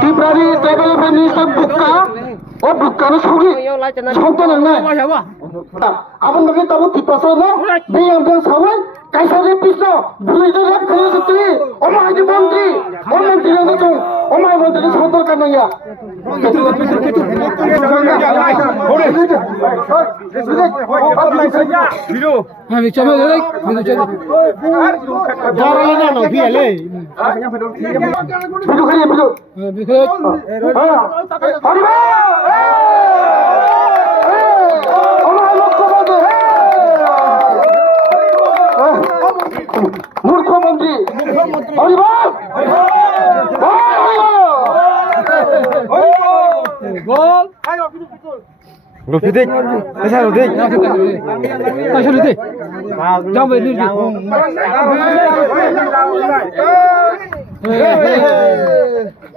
Tripurari development minister বুক্কা ও বুক্কানো সঙ্গে সন্তান নাই আপন লগে তাবো ত্রিপাসা না দেই আমগা সাবাই কাইসারে পিছো বুইদে লাগ করে সত্যি ও মাইদি মন্ত্রী ও মন্ত্রী না তো ও মাই মন্ত্রী সন্তান কানাইয়া ভিডিও আমি চলে যাই ভিডিও চলে যারা না না ভিলে ভিডিও খালি ভিডিও হ্যাঁ হরিবা মুখ্যমন্ত্রী হরিবল গোল রফিদিক এসা রফিদিক এসা রফিদিক যাও বে নিজ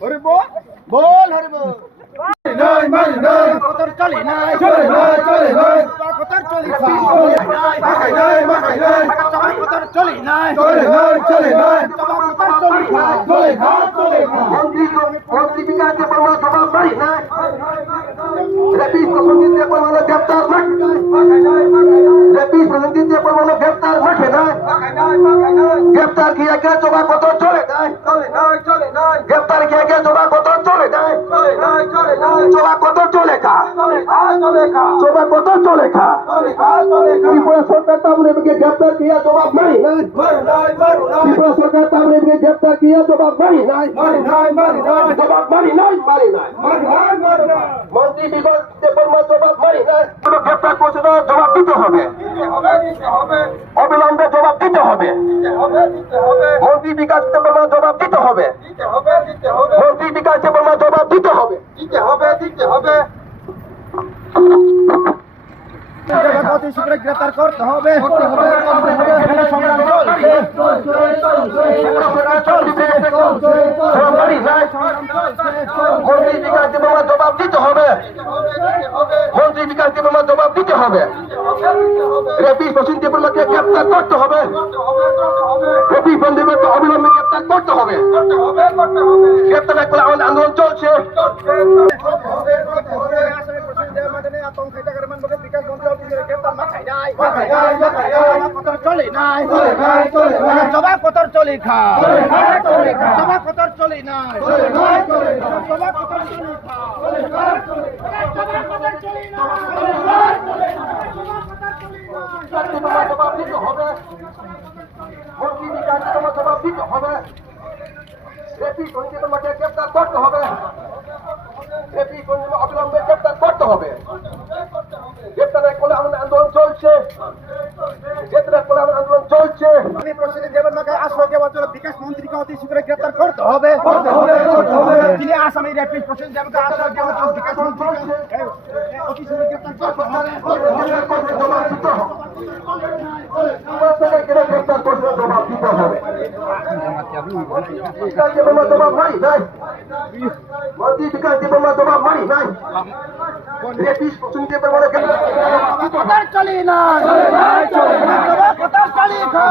হরিবল বল হরিবল নাই মারি নাই কতর চলে নাই চলে নাই চলে নাই কতর চলে মাখাই নাই মাখাই নাই কতর চলে নাই চলে নাই চলে নাই কতর চলে চলে খা চলে খা মন্ত্রী বিকাশে বড় সভা পারি না রেপি প্রতিনিধি বড় গ্রেফতার মাখ মাখাই নাই মাখাই নাই রেপি প্রতিনিধি বড় গ্রেফতার মাখে না মাখাই নাই মাখাই নাই গ্রেফতার কিয়া কে জবা কতর চলে নাই চলে নাই চলে নাই গ্রেফতার কিয়া কে জবা কতর চলে নাই চলে নাই চলে নাই জবা কত চলে খা জবা কত চলে খা ত্রিপুরা সরকার তামরেকে গ্রেফতার কিয়া জবাব মারি নাই ত্রিপুরা সরকার তামরেকে গ্রেফতার কিয়া জবাব মারি নাই জবাব মারি নাই মন্ত্রী বিগত দেববর্মা জবাব মারি নাই গ্রেফতার করছে না জবাব দিতে হবে অবিলম্বে জবাব দিতে হবে মন্ত্রী বিকাশ দেববর্মা জবাব দিতে হবে মন্ত্রী বিকাশ দেববর্মা জবাব দিতে হবে গ্রেফতার করতে হবে মন্ত্রী বিকাশ দেববর্মা জবাব দিতে হবে মন্ত্রী বিকাশ দেববর্মা জবাব দিতে হবে রেপি শচীন দেববর্মাকে গ্রেফতার করতে হবে রেপি বন্ধুকে অবিলম্বে গ্রেফতার করতে হবে গ্রেফতার না করলে আমাদের আন্দোলন চলছে জবা কতর চলে খা জবা কতর চলে নাই জবা কতর চলে খা জবাব দিতে হবে মন্ত্রী বিকাশ জবাব দিতে হবে রেপি সঞ্জিতমাকে গ্রেফতার করতে হবে রেপি সঞ্জিত অবিলম্বে গ্রেফতার করতে হবে গ্রেফতার করলে আমাদের আন্দোলন চলছে গ্রেফতার করলে আমাদের আন্দোলন চলছে আমি প্রেসিডেন্ট দেববর্মাকে আশ্রয় দেওয়ার জন্য বিকাশ মন্ত্রীকে অতি শীঘ্র গ্রেফতার করতে হবে তিনি আসামি রেপি প্রেসিডেন্ট দেববর্মাকে আশ্রয় দেওয়ার জন্য বিকাশ মন্ত্রীকে অতি শীঘ্র গ্রেফতার করতে হবে গ্রেফতার করতে জবাব দিতে হবে জবাব মারি নাই মন্ত্রী বিকাশ দেববর্মা জবাব মারি নাই রেপি শুনতে পারবো না কতর চলে না কতর চলে খা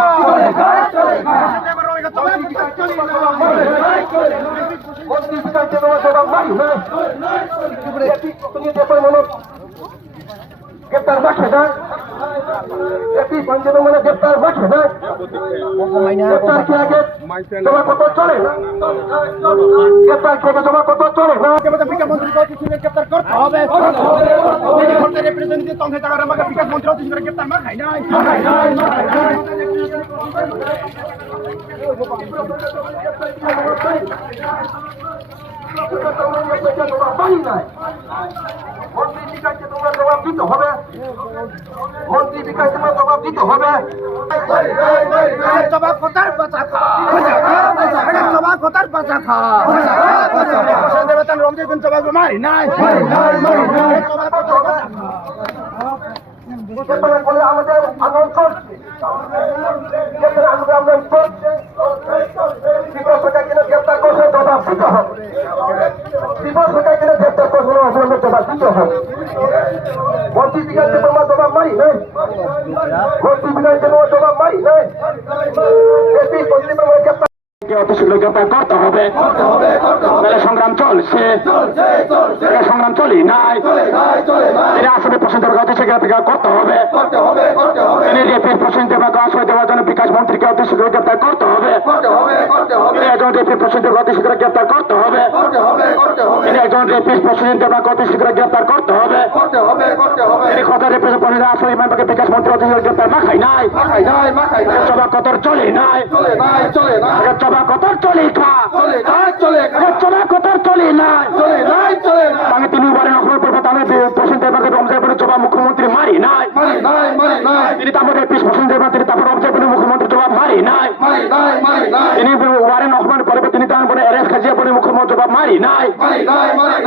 মন্ত্রী বিকাশ দেববর্মা জবাব মারি নাই রেপি শুনতে পারবো না গ্রেফতার মাঠে যায় রেপি সঞ্জয় দেববর্মা গ্রেফতার মাঠে যায় গ্রেফতার কি আগে জমা কত চলে না গ্রেফতার কি আগে জমা কত চলে না বিকাশ মন্ত্রীকে অতি শীঘ্র গ্রেফতার করতে হবে রিপ্রেজেন্টেটিভ তংহে টাকার আমাকে বিকাশ মন্ত্রী অতি শীঘ্র গ্রেফতার মাখাই নাই মন্ত্রী বিকাশকে তোমরা জবাব দিতে হবে মন্ত্রী বিকাশকে তোমরা জবাব দিতে হবে জবাব কোথার বাঁচা খা জবাব কোথার বাঁচা খা দেবতান রমজান জবাব মারি নাই আমাদের আন্দোলন চলছে আন্দোলন চলছে গ্রেপ্তার করছে জবাব দিতে হবে গ্রেপ্তার করছে জবাব দিতে হবে মন্ত্রী বিকাশ দেববর্মা জবাব মারি নাই অতি শীঘ্র গ্রেপ্তার করতে হবে। সংগ্রাম চলছে, সংগ্রাম চলি নাই। তিনি আসলে প্রশ্ন অতি শীঘ্র গ্রেপ্তার করতে হবে। তিনি রেপির প্রশ্ন আশ্রয় দেওয়ার জন্য বিকাশ মন্ত্রীকে অতি শীঘ্র গ্রেপ্তার করতে হবে। তিনি একজন রেপির প্রশ্ন অতি শীঘ্র গ্রেপ্তার করতে হবে। তিনি একজন রেপির প্রশ্ন অতি শীঘ্র গ্রেপ্তার করতে হবে। তিনি কথা রেপির প্রশ্ন আশ্রয় ইমামকে বিকাশ মন্ত্রী অতি শীঘ্র গ্রেপ্তার মাখাই নাই। সভা কতর চলে নাই। সভা কতর চলে খা সভা কতর চলে নাই। আমি তিনি বারে নকল করবো তাহলে প্রশ্ন দেবাকে রমজান জবা মুখ্যমন্ত্রী মারি নাই। তিনি তারপরে পিস প্রশ্ন দেবা তিনি তারপর রমজান মুখ্যমন্ত্রী জবাব মারি নাই। তিনি ওয়ারে নকমান পরে তিনি তারপরে এরেস খাজিয়া পরে মুখ্যমন্ত্রী জবাব মারি নাই।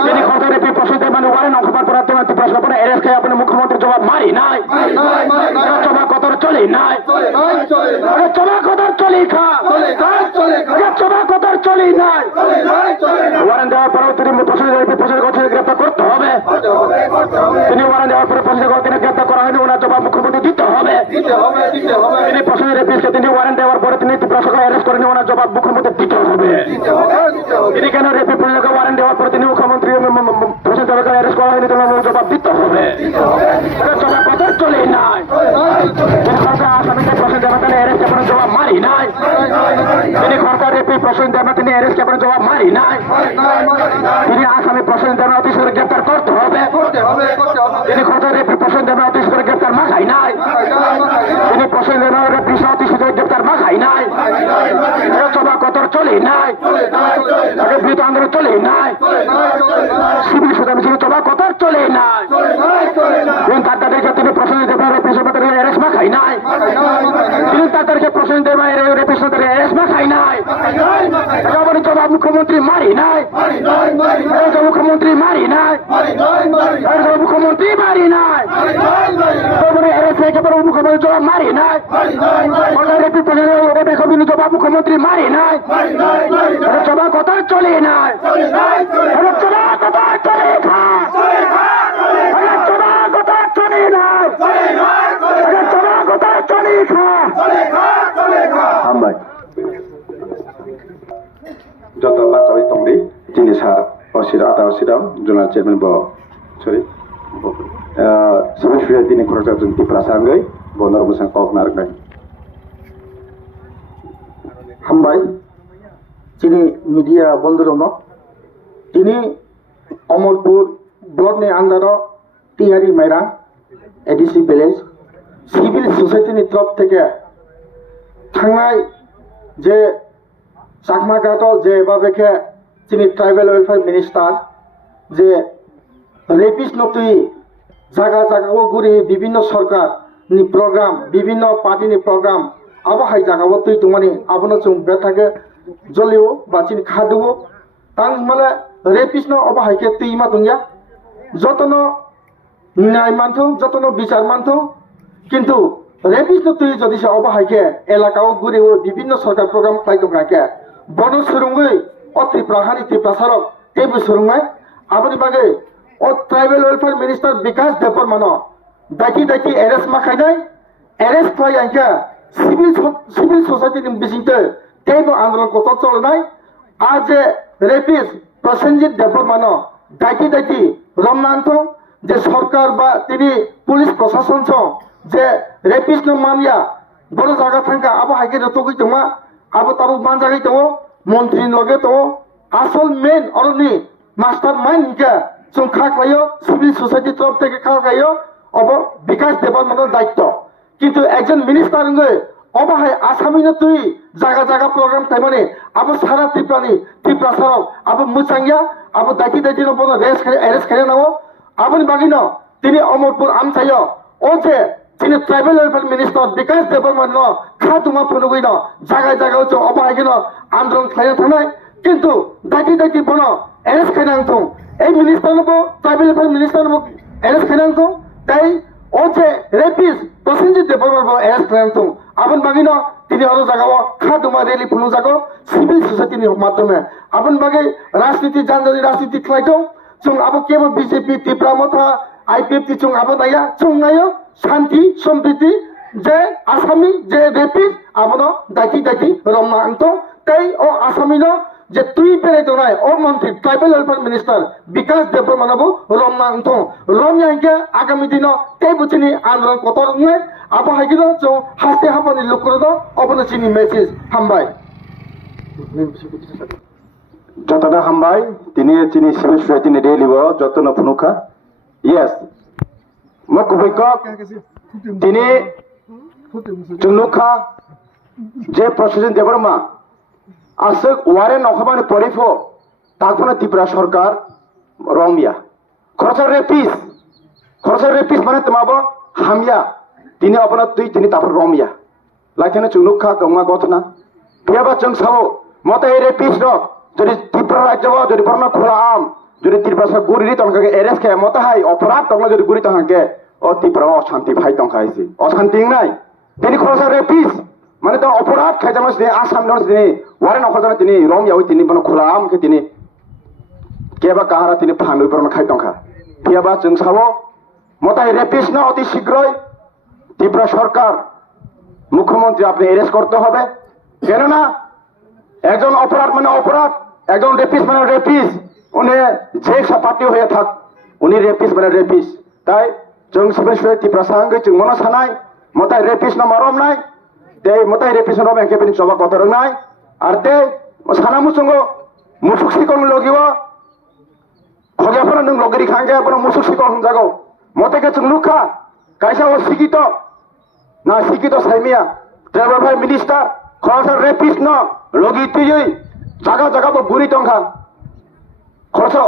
তিনি খরচের পি প্রশ্ন দেবা ওয়ারে নকমান পরে তিনি প্রশ্ন করে এরেস খাই আপনি মুখ্যমন্ত্রী জবাব মারি নাই। সভা কতর চলে নাই। সভা কতর চলে খা সভা কতর চলে নাই। ওয়ারেন্ট দেওয়ার পরেও তিনি প্রশ্নের গ্রেপ্তার করতে হবে। তিনি ওয়ারেন্ট দেওয়ার পরে প্রশ্নের তিনি গ্রেপ্তার করা হয়নি ওনার জবাব মুখ্যমন্ত্রী দিতে হবে। তিনি প্রশ্নের রেপিসকে তিনি ওয়ারেন্ট দেওয়ার পরে তিনি প্রশ্নকে অ্যারেস্ট করেনি ওনার জবাব মুখ্যমন্ত্রী দিতে হবে। তিনি কেন রেপি প্রশ্নকে ওয়ারেন্ট দেওয়ার পরে তিনি মুখ্যমন্ত্রী প্রশ্ন দেওয়াকে অ্যারেস্ট করা হয়নি ওনার জবাব দিতে হবে। জবাব কত চলে নাই। আসামিকে প্রশ্ন দেওয়া তাহলে অ্যারেস্ট আপনার জবাব মারি নাই। তিনি খরচা রেপি প্রশ্ন দেওয়া তিনি অ্যারেস্ট আপনার জবাব মারি নাই। তিনি আসামি প্রশ্ন দেওয়া অতি শীঘ্র গ্রেপ্তার করতে হবে। তিনি খরচা রেপি প্রশ্ন দেওয়া অতি শীঘ্র গ্রেপ্তার মাখাই নাই। তিনি প্রশ্ন দেওয়া রেপি অতি শীঘ্র গ্রেপ্তার মাখাই নাই। সভা কতর চলে নাই। বৃত আন্দোলন চলে নাই। সিভিল সোসাইটি সভা কতর চলে নাই। কোন তার তাদেরকে তিনি প্রশ্ন দেওয়া রেপি অ্যারেস্ট মাখাই নাই। তিনি তাদেরকে প্রশ্ন দেওয়া রেপি অ্যারেস্ট মাখাই নাই। জবাব মুখ্যমন্ত্রী মারি নাই। মুখ্যমন্ত্রী মারি নাই। মুখ্যমন্ত্রী মারি নাই। মুখ্যমন্ত্রী জবাব মারি নাই। জবাব মুখ্যমন্ত্রী মারি নাই। সভা কথা চলে নাই। সভা কথা চলে সভা কথা চলে নাই। সভা কথা চলে যত বাচ্চা তংরি জিনিস অসিরা আদা অসিরা জোনাল চেয়ারম্যান ব সরি সবাই সুবিধা দিনে খরচ জন্তি প্রাসাঙ্গই বনর বসাং কক নারগাই হামবাই যিনি মিডিয়া বন্ধুরনো তিনি অমরপুর ব্লকनि আন্ডারও টিয়ারি মাইরা এডিসি ভিলেজ সিভিল সোসাইটিनि তরফ থেকে থানায় যে চাকমাঘাট যেভাবে যিনি ট্রাইবেল ওয়েলফেয়ার মিনিস্টার যে রেপিস নতুই জায়গা জায়গাও ঘুরে বিভিন্ন সরকার नि প্রোগ্রাম বিভিন্ন পার্টিনি প্রোগ্রাম আবো হাই জায়গাও তুই তোমানি আবনো जों बे থাকে জলিও বা চিনি খাদুও তাং মালে রেপিস ন আবো হাইকে তুই মা তুঙ্গা যতন ন্যায় মানথো যতন বিচার মানথো কিন্তু রেপিস ন তুই যদি সে আবো হাইকে এলাকাও ঘুরেও বিভিন্ন সরকার প্রোগ্রাম খাইতো গাকে বন সুরঙ্গই অতি প্রাহারি ত্রিপ্রাসারক টেবু সুরঙ্গাই আবনি বাগে ও ট্রাইবেল ওয়েলফেয়ার মিনিস্টার বিকাশ দেবর মানো দাকি দাকি এরেস্ট মাখাইনাই এরেস্ট খাই আইকা সিভিল সোসাইটি বিসিংতে টেবু আন্দোলন কত চলনাই আজ রেপিস প্রসেনজিৎ দেবর মানো দাকি দাকি রমনান্থ যে সরকার বা তিনি পুলিশ প্রশাসন যে রেপিস ন মামিয়া বড় জায়গা থাকা আবো হাইকে রতগই তোমা আবো তাবো মান জায়গায় তো মন্ত্রী লগে তো আসল মেন অরনি মাস্টার মাইন্ড হিকা जों खाख्लायो सिविल सोसाइटी तरफ থেকে খাওয়াইও অব বিকাশ দেবার মতো দায়িত্ব কিন্তু একজন মিনিস্টার অবহায় আসামিনো তুই জায়গা জায়গা প্রোগ্রাম তাই মানে আবো সারা ত্রিপুরা সারাও আবো মুচাঙ্গিয়া আবো দায়িত্ব দায়িত্ব বলো এরেস্ট খেলে নাও আবনি বাগিনো তিনি অমরপুর আমচাইও ও যে তিনি ট্রাইবেল ওয়েলফেয়ার মিনিস্টার বিকাশ দেবার মানে খাতুমা ফুনুগুইন জায়গায় জায়গায় যে অবহায়গিন আন্দোলন খাইয়া থানায় কিন্তু দায়িত্ব বনো এরেস্ট খাইনা আনথং এই minister tribal welfare minister arrest খাইনা আনথং তাই ও যে রেপিস প্রসেনজিৎ দেববর্মা এরেস্ট খাইনা আনথং আবন বাগিনো তিনি আরো জায়গাও খাতুমা রেলি ফুনু জাগো সিভিল সোসাইটিनि মাধ্যমে আবন বাগে রাজনীতি জানজানি রাজনীতি খাইতো जों আবো কেবল বিজেপি ত্রিপুরা মথা আইপিএফ তি जों আবো নাইয়া जों নাইयो শান্তি সম্প্রীতি যে আসামি যে রেপিস আমনো দায়িত্ব রমনা আন্ত তাই ও আসামিনো যে তুই পেরে দোনায় ও মন্ত্রী ট্রাইবেল ওয়েলফেয়ার মিনিস্টার বিকাশ দেববর্মনাবু রমনা আন্ত রমনাইকে আগামী দিন তাই বুঝিনি আন্দোলন কত রঙে আবহাওয়া जों হাসতে হাবানি লোকরদ অবনো চিনি মেসেজ হামবাই যতটা হামবাই তিনি চিনি সিবিল তিনি রেলিব যতন ফুনুখা ইয়েস মকুবৈক তিনি চুনুখা যে প্রেসিডেন্ট দেববর্মা আসক ওয়ারেন অখাবানি পরিফ তাকফনা ত্রিপুরা সরকার রমিয়া খরচা রেপিস মানে তোমাবো হামিয়া তিনি অপনা তুই তিনি তারপর রমিয়া লাইখানে চুনুখা গমা গথনা বিয়াবা जों সাবো মতে এই রেপিস রক যদি ত্রিপুরা রাজ্য যদি বর্মা খোলা আম যদি ত্রিপুরা গুরি তনকাকে এরেস খে মতে হাই অপরাধ তংলা যদি গুরি তংকাকে ও ত্রিপুরা অশান্তি ভাই তংখাইছি অশান্তি নাই তিনি খরচা রেপিস মানে তো অপরাধ খাইজানো তিনি আসাম দন তিনি ওয়ারেন অখরজানো তিনি রমিয়া ওই তিনি বন খোলা আমকে তিনি কেবা কাহারা তিনি ফানুই বর্মা খাই তংখা বিয়াবা जों সাবো মতে রেপিস না অতি শীঘ্রই ত্রিপুরা সরকার মুখ্যমন্ত্রী আপনি এরেস্ট করতে হবে কেননা একজন অপরাধ মানে অপরাধ একজন রেপিস মানে রেপিস উনি যে পার্টি হয়ে থাক উনি রেপিস মানে রেপিস তাই जों সিভিল ত্রিপুরা সাংগে जों মনে সানাই মতাই রেপিস না মারম নাই তে মতাই রেপিস রম একে বিনি সবা কথা নাই আর তে সানামু সঙ্গ মুসুক সিকং লগিব খগেপন নং লগরি খাঙ্গে আপন মুসুক সিকং জাগো মতেকে जों নুখা কাইসা ও শিক্ষিত না শিক্ষিত সাইমিয়া ট্রাইবেল ভাই মিনিস্টার খরচা রেপিস ন লগি তুই জায়গা জায়গা গুড়ি টঙ্কা খরচা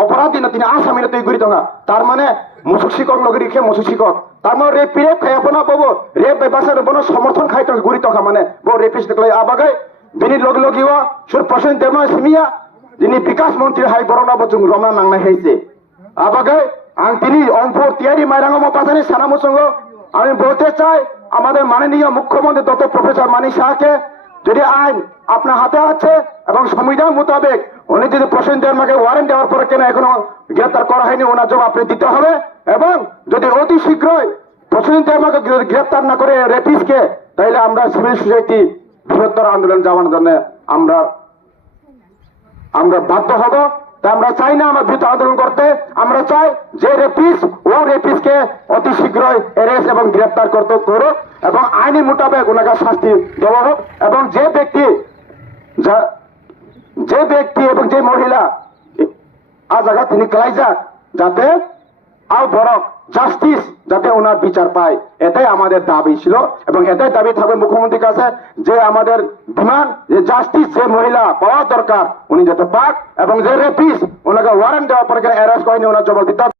অপরাধ দিন তিনি আসামি তুই গুড়ি টঙ্কা তার মানে মুসুক শিকক লগি রেখে মুসুক শিকক তার মানে রেপ খাইপনা পাবো রেপ বেবাসার বন সমর্থন খাই গুড়ি টঙ্কা মানে বো রেপিস দেখলে আবাগে বিনি লগিব সুর প্রসেন দেমা সিমিয়া যিনি বিকাশ মন্ত্রী হাই বরনা বচুং রমনা নাংনা হয়েছে আবাগে আং তিনি অঙ্কুর তিয়ারি মাইরাঙ্গ পাশানি সানামু সঙ্গ আমি বলতে চাই আমাদের মাননীয় মুখ্যমন্ত্রী ডক্টর প্রফেসর মানিক সাহাকে যদি আইন আপনার হাতে আছে এবং সংবিধান মোতাবেক উনি যদি প্রসেন দেওয়ার ওয়ারেন্ট দেওয়ার পরে কেন এখনো গ্রেপ্তার করা হয়নি ওনার জবাব আপনি দিতে হবে এবং যদি অতি শীঘ্রই প্রসেন দেওয়ার গ্রেপ্তার না করে রেপিসকে তাইলে আমরা সিভিল সোসাইটি বৃহত্তর আন্দোলন যাওয়ার জন্য আমরা বাধ্য হব তা আমরা চাই না আমরা বৃহত্তর আন্দোলন করতে আমরা চাই যে রেপিসকে অতি শীঘ্রই এরেস্ট এবং গ্রেপ্তার করতে করুক এবং আইনি মোতাবেক ওনাকে শাস্তি দেওয়া হোক এবং যে ব্যক্তি এবং যে মহিলা আ জায়গা তিনি ক্লাইজা যাতে আও বরক জাস্টিস যাতে ওনার বিচার পায় এটাই আমাদের দাবি ছিল এবং এটাই দাবি থাকবে মুখ্যমন্ত্রীর কাছে যে আমাদের ডিমান্ড যে জাস্টিস যে মহিলা পাওয়া দরকার উনি যাতে পাক এবং যে রেপিস ওনাকে ওয়ারেন্ট দেওয়ার পরে অ্যারেস্ট করেনি ওনার জবাব দিতে